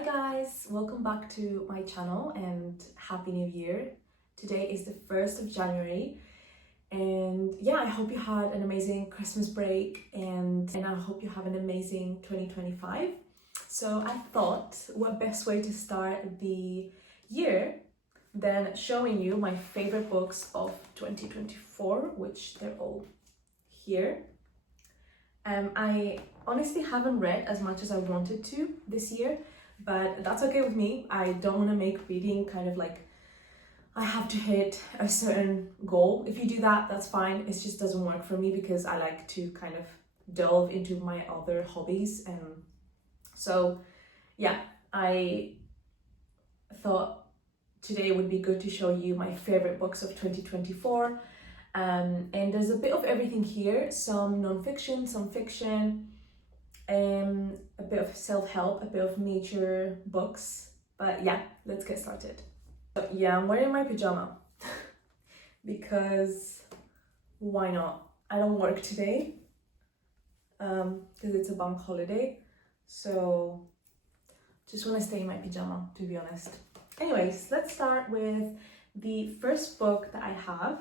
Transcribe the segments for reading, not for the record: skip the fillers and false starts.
Hi guys, welcome back to my channel and Happy New Year. Today is the 1st of January and yeah, I hope you had an amazing Christmas break and I hope you have an amazing 2025. So I thought what best way to start the year than showing you my favorite books of 2024, which they're all here. I honestly haven't read as much as I wanted to this year, but that's okay with me. I don't want to make reading kind of like I have to hit a certain goal. If you do that, that's fine. It just doesn't work for me because I like to kind of delve into my other hobbies. And so yeah, I thought today would be good to show you my favorite books of 2024. And there's a bit of everything here, some non-fiction, some fiction, a bit of self-help, a bit of nature books. But yeah, let's get started. So yeah, I'm wearing my pajama because why not? I don't work today because it's a bank holiday, so just want to stay in my pajama, to be honest. Anyways, let's start with the first book that I have.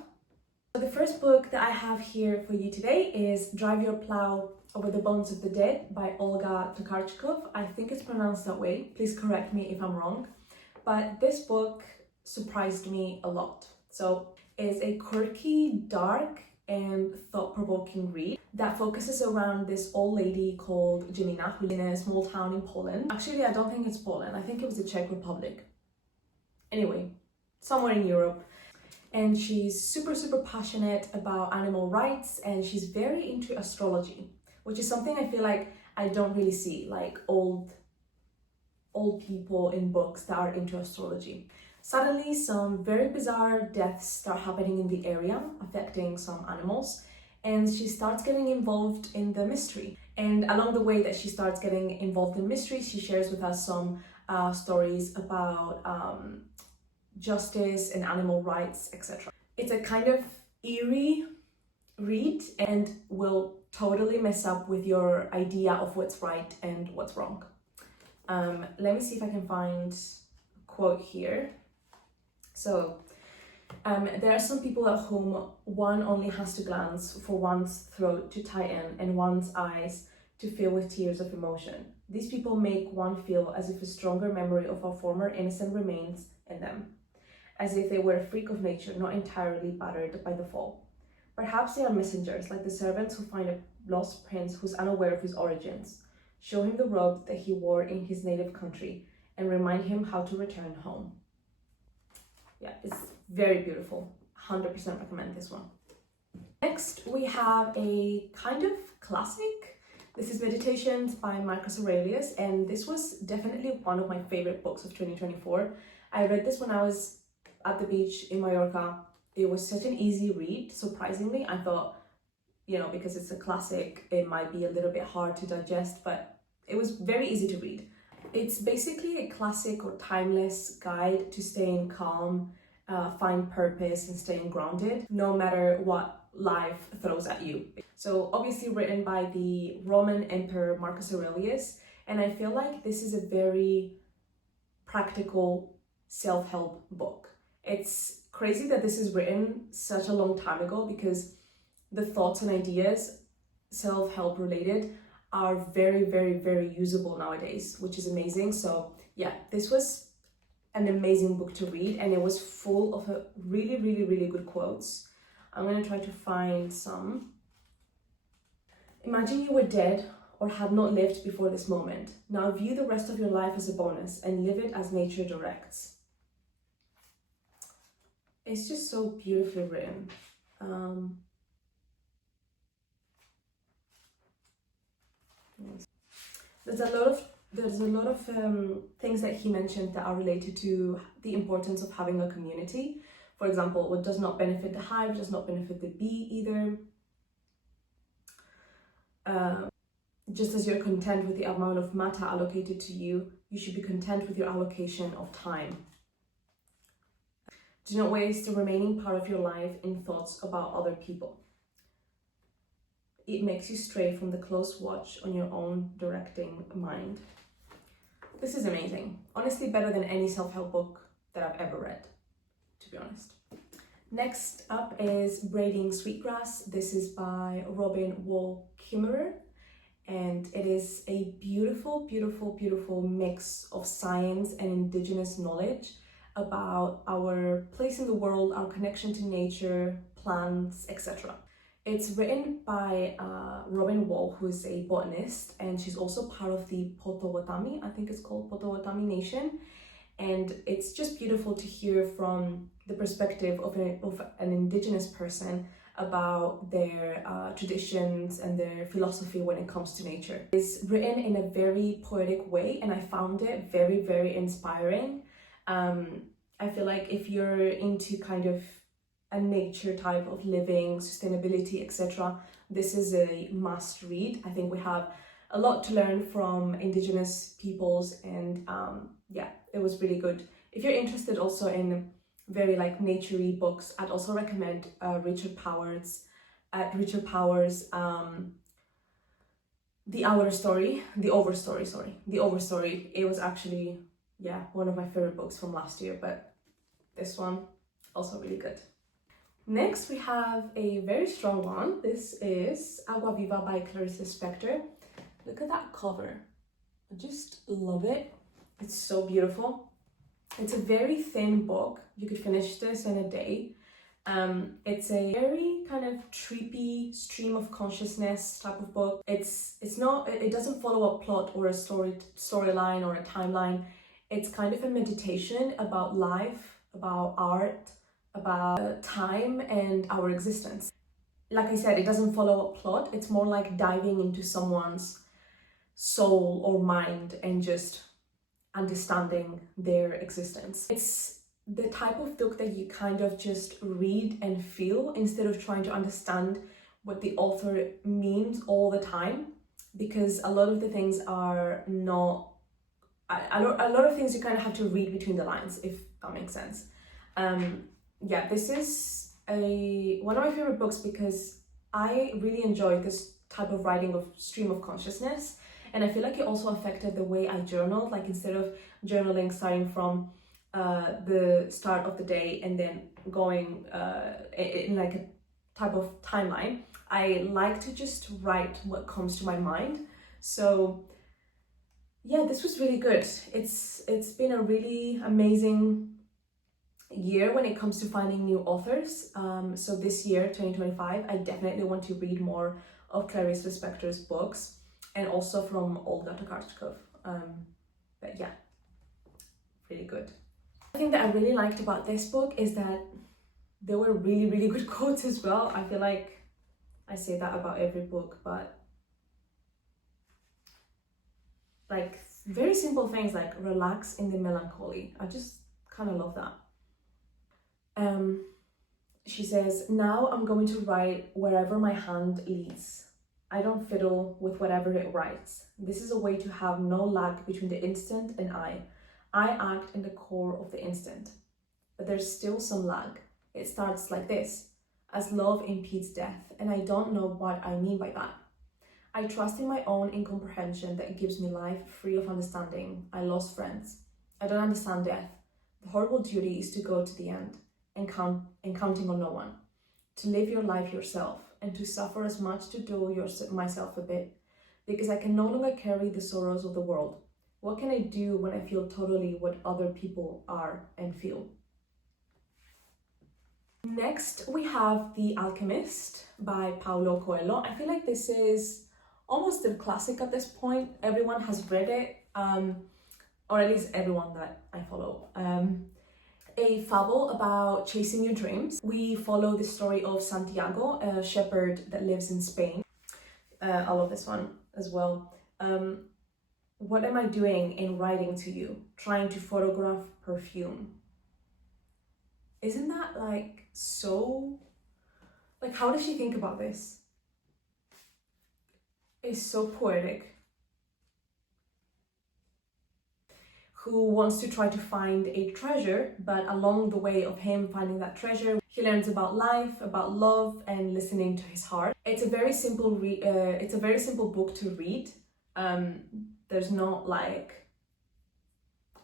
So the first book that I have here for you today is Drive Your Plow Over the Bones of the Dead by Olga Tokarczuk. I think it's pronounced that way. Please correct me if I'm wrong. But this book surprised me a lot. So it's a quirky, dark, and thought-provoking read that focuses around this old lady called Janina, who lives in a small town in Poland. Actually, I don't think it's Poland. I think it was the Czech Republic. Anyway, somewhere in Europe. And she's super passionate about animal rights, and she's very into astrology, which is something I feel like I don't really see, like old people in books that are into astrology. Suddenly, some very bizarre deaths start happening in the area, affecting some animals, and she starts getting involved in the mystery. And along the way that she starts getting involved in mystery, she shares with us some stories about justice and animal rights, etc. It's a kind of eerie read and will totally mess up with your idea of what's right and what's wrong. Let me see if I can find a quote here. So there are some people at whom one only has to glance for one's throat to tighten and one's eyes to fill with tears of emotion. These people make one feel as if a stronger memory of our former innocence remains in them, as if they were a freak of nature, not entirely battered by the fall. Perhaps they are messengers, like the servants who find a lost prince who's unaware of his origins, show him the robe that he wore in his native country, and remind him how to return home. Yeah, it's very beautiful. 100% recommend this one. Next, we have a kind of classic. This is Meditations by Marcus Aurelius, and this was definitely one of my favorite books of 2024. I read this when I was at the beach in Mallorca. It was such an easy read, surprisingly. I thought, because it's a classic, it might be a little bit hard to digest, but it was very easy to read. It's basically a classic or timeless guide to staying calm, find purpose, and staying grounded, no matter what life throws at you. So obviously written by the Roman Emperor Marcus Aurelius, and I feel like this is a very practical self-help book. It's crazy that this is written such a long time ago because the thoughts and ideas, self-help related, are very usable nowadays, which is amazing. So yeah, this was an amazing book to read, and it was full of really good quotes. I'm going to try to find some. Imagine you were dead or had not lived before this moment. Now view the rest of your life as a bonus and live it as nature directs. It's just so beautifully written. There's a lot of things that he mentioned that are related to the importance of having a community. For example, what does not benefit the hive does not benefit the bee either. Just as you're content with the amount of matter allocated to you, you should be content with your allocation of time. Do not waste the remaining part of your life in thoughts about other people. It makes you stray from the close watch on your own directing mind. This is amazing. Honestly, better than any self-help book that I've ever read, to be honest. Next up is Braiding Sweetgrass. This is by Robin Wall Kimmerer, and it is a beautiful, beautiful, beautiful mix of science and indigenous knowledge about our place in the world, our connection to nature, plants, etc. It's written by Robin Wall, who is a botanist, and she's also part of the Potawatomi, I think it's called Potawatomi Nation. And it's just beautiful to hear from the perspective of an indigenous person about their traditions and their philosophy when it comes to nature. It's written in a very poetic way, and I found it very, very inspiring. I feel like if you're into kind of a nature type of living, sustainability, etc., this is a must read. I think we have a lot to learn from indigenous peoples, and yeah, it was really good. If you're interested also in very like naturey books, I'd also recommend Richard Powers' The Overstory. It was actually, yeah, one of my favorite books from last year, but this one also really good. Next, we have a very strong one. This is Agua Viva by Clarice Lispector. Look at that cover. I just love it. It's so beautiful. It's a very thin book. You could finish this in a day. It's a very kind of trippy stream of consciousness type of book. It doesn't follow a plot or a storyline or a timeline. It's kind of a meditation about life, about art, about time and our existence. Like I said, it doesn't follow a plot. It's more like diving into someone's soul or mind and just understanding their existence. It's the type of book that you kind of just read and feel instead of trying to understand what the author means all the time, because a lot of the things are not, a lot of things you kind of have to read between the lines, if that makes sense. Yeah, this is one of my favorite books because I really enjoy this type of writing of stream of consciousness, and I feel like it also affected the way I journaled. Like instead of journaling starting from the start of the day and then going in like a type of timeline, I like to just write what comes to my mind. So yeah, this was really good. It's been a really amazing year when it comes to finding new authors. So this year, 2025, I definitely want to read more of Clarice Lispector's books, and also from Olga Tokarczuk. But yeah, really good. The thing that I really liked about this book is that there were really, really good quotes as well. I feel like I say that about every book, but like very simple things like relax in the melancholy. I just kind of love that. She says, now I'm going to write wherever my hand leads. I don't fiddle with whatever it writes. This is a way to have no lag between the instant and I. I act in the core of the instant. But there's still some lag. It starts like this, as love impedes death, and I don't know what I mean by that. I trust in my own incomprehension that gives me life free of understanding. I lost friends. I don't understand death. The horrible duty is to go to the end and counting on no one. To live your life yourself and to suffer as much to do myself a bit, because I can no longer carry the sorrows of the world. What can I do when I feel totally what other people are and feel? Next, we have The Alchemist by Paulo Coelho. I feel like this is almost a classic at this point. Everyone has read it, or at least everyone that I follow. A fable about chasing your dreams. We follow the story of Santiago, a shepherd that lives in Spain. I love this one as well. What am I doing in writing to you? Trying to photograph perfume. Isn't that like so, like how does she think about this? It's so poetic. Who wants to try to find a treasure, but along the way of him finding that treasure, he learns about life, about love, and listening to his heart. It's a very simple book to read. There's not like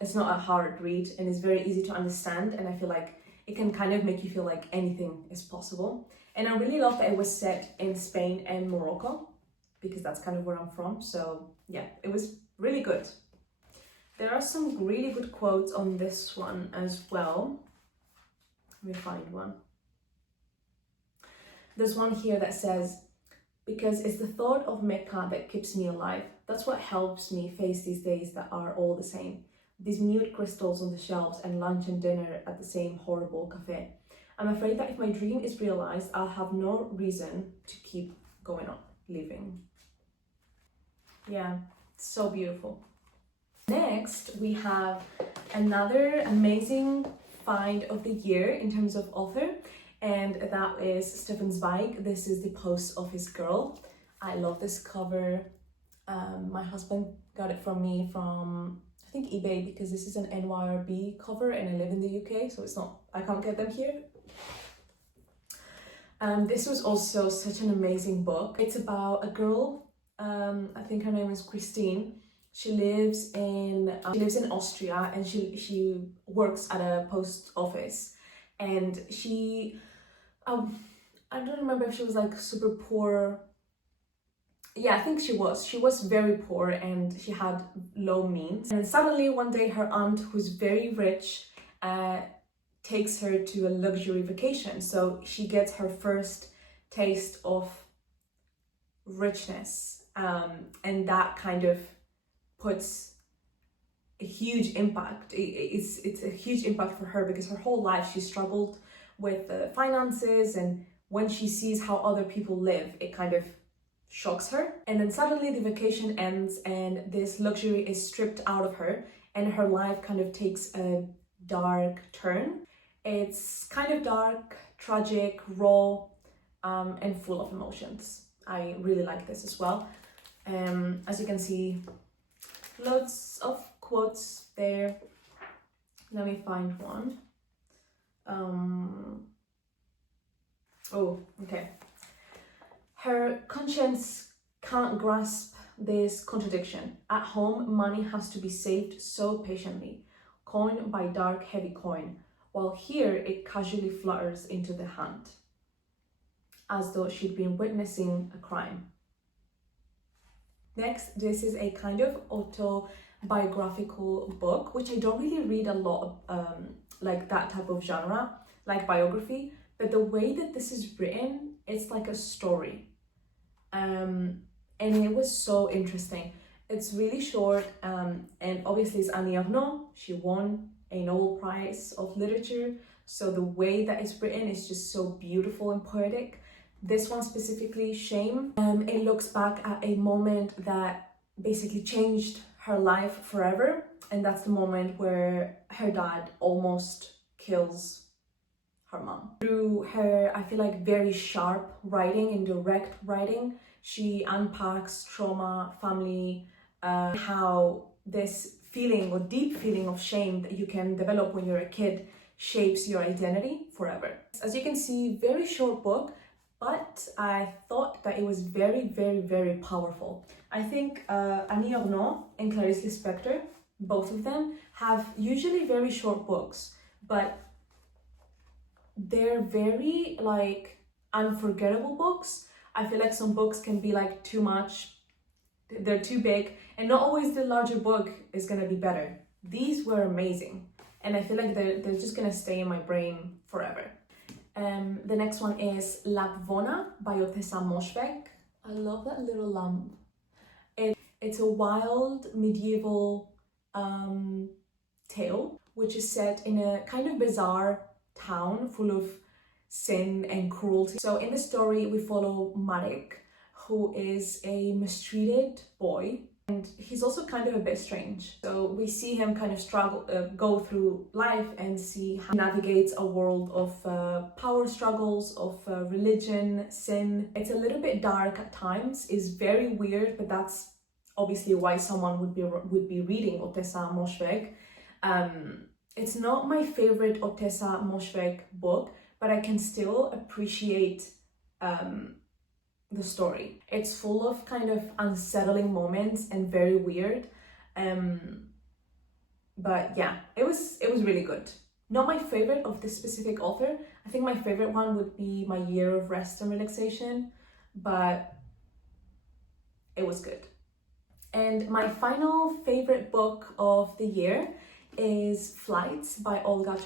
It's not a hard read and it's very easy to understand, and I feel like it can kind of make you feel like anything is possible. And I really love that it was set in Spain and Morocco, because that's kind of where I'm from. So yeah, it was really good. There are some really good quotes on this one as well. Let me find one. There's one here that says, because it's the thought of Mecca that keeps me alive. That's what helps me face these days that are all the same. These mute crystals on the shelves and lunch and dinner at the same horrible cafe. I'm afraid that if my dream is realized, I'll have no reason to keep going on living. Yeah, so beautiful. Next, we have another amazing find of the year in terms of author, and that is Stefan Zweig. This is The Post Office Girl. I love this cover. My husband got it from me from, I think, eBay, because this is an NYRB cover and I live in the UK, so it's not, I can't get them here. This was also such an amazing book. It's about a girl, I think her name is Christine. She lives in Austria, and she works at a post office, and she, I don't remember if she was like super poor. Yeah, I think she was very poor and she had low means. And suddenly one day her aunt, who's very rich, takes her to a luxury vacation. So she gets her first taste of richness, and that kind of puts a huge impact. It's a huge impact for her, because her whole life she struggled with finances, and when she sees how other people live, it kind of shocks her. And then suddenly the vacation ends and this luxury is stripped out of her, and her life kind of takes a dark turn. It's kind of dark, tragic, raw, and full of emotions. I really like this as well. As you can see, lots of quotes there. Let me find one. Oh, okay. Her conscience can't grasp this contradiction. At home, money has to be saved so patiently, coin by dark, heavy coin, while here it casually flutters into the hand, as though she'd been witnessing a crime. Next, this is a kind of autobiographical book, which I don't really read a lot of, like that type of genre, like biography, but the way that this is written, it's like a story. And it was so interesting. It's really short, and obviously it's Annie Ernaux. She won a Nobel Prize of Literature, so the way that it's written is just so beautiful and poetic. This one specifically, Shame, it looks back at a moment that basically changed her life forever, and that's the moment where her dad almost kills her mom. Through her, I feel like, very sharp writing and direct writing, she unpacks trauma, family, how this feeling or deep feeling of shame that you can develop when you're a kid shapes your identity forever. As you can see, very short book, but I thought that it was very, very, very powerful. I think Annie Ernaux and Clarice Lispector, both of them, have usually very short books, but they're very like unforgettable books. I feel like some books can be like too much, they're too big, and not always the larger book is gonna be better. These were amazing, and I feel like they're just gonna stay in my brain forever. The next one is Lapvona by Otessa Moshfegh. I love that little lamp. It's a wild medieval tale, which is set in a kind of bizarre town full of sin and cruelty. So in the story, we follow Marek, who is a mistreated boy, and he's also kind of a bit strange. So we see him kind of struggle, go through life and see how he navigates a world of power struggles, of religion, sin. It's a little bit dark at times, it's very weird, but that's obviously why someone would be reading Otessa Moshfegh. It's not my favorite Otessa Moshfegh book, but I can still appreciate the story. It's full of kind of unsettling moments and very weird. But yeah, it was really good. Not my favorite of this specific author. I think my favorite one would be My Year of Rest and Relaxation, but it was good. And my final favorite book of the year is Flights by Olga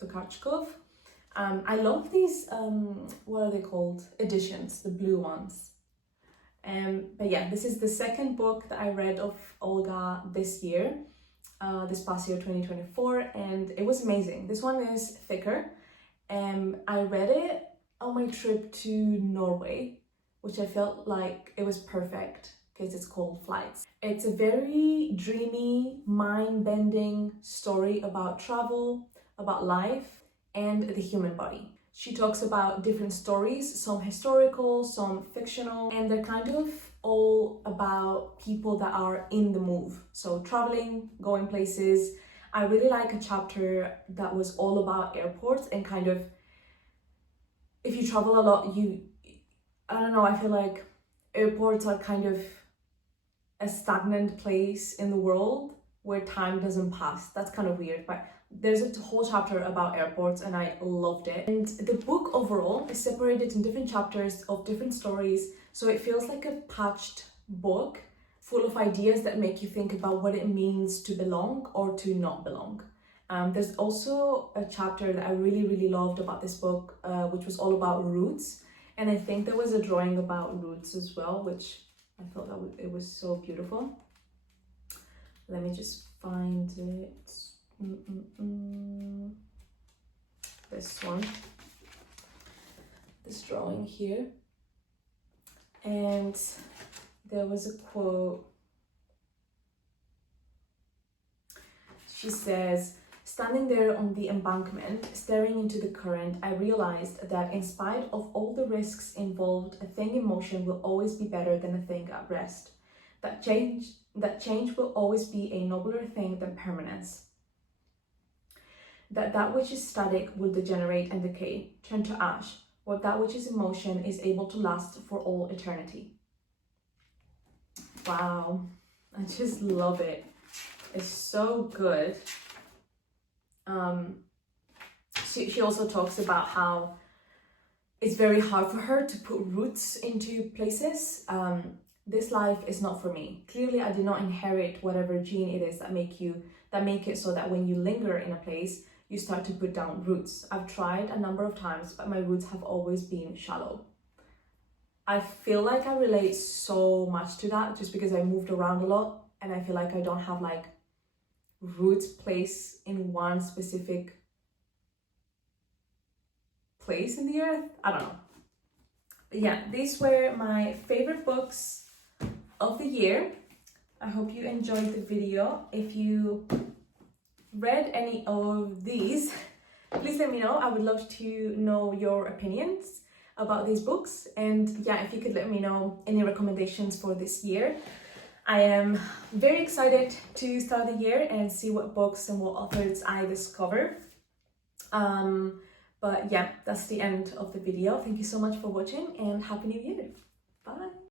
Tokarczuk. I love these, what are they called? Editions, the blue ones. But yeah, this is the second book that I read of Olga this year, this past year, 2024, and it was amazing. This one is thicker. I read it on my trip to Norway, which I felt like it was perfect because it's called Flights. It's a very dreamy, mind-bending story about travel, about life, and the human body. She talks about different stories, some historical, some fictional, and they're kind of all about people that are in the move. So traveling, going places. I really like a chapter that was all about airports and kind of, if you travel a lot, I don't know, I feel like airports are kind of a stagnant place in the world where time doesn't pass. That's kind of weird, but there's a whole chapter about airports and I loved it. And the book overall is separated in different chapters of different stories, so it feels like a patched book full of ideas that make you think about what it means to belong or to not belong. There's also a chapter that I really loved about this book, which was all about roots, and I think there was a drawing about roots as well, which I thought that it was so beautiful. Let me just find it. This one, this drawing here, and there was a quote. She says, "Standing there on the embankment, staring into the current, I realized that in spite of all the risks involved, a thing in motion will always be better than a thing at rest. That change will always be a nobler thing than permanence. That which is static will degenerate and decay, turn to ash, while that which is in motion is able to last for all eternity." Wow, I just love it. It's so good. She also talks about how it's very hard for her to put roots into places. This life is not for me. Clearly, I did not inherit whatever gene it is that make it so that when you linger in a place, you start to put down roots. I've tried a number of times, but my roots have always been shallow. I feel like I relate so much to that just because I moved around a lot and I feel like I don't have like roots placed in one specific place in the earth. I don't know. But yeah, these were my favorite books of the year. I hope you enjoyed the video. If you read any of these, please let me know. I would love to know your opinions about these books, and yeah, if you could let me know any recommendations for this year. I am very excited to start the year and see what books and what authors I discover. But yeah, that's the end of the video. Thank you so much for watching and Happy New Year. Bye.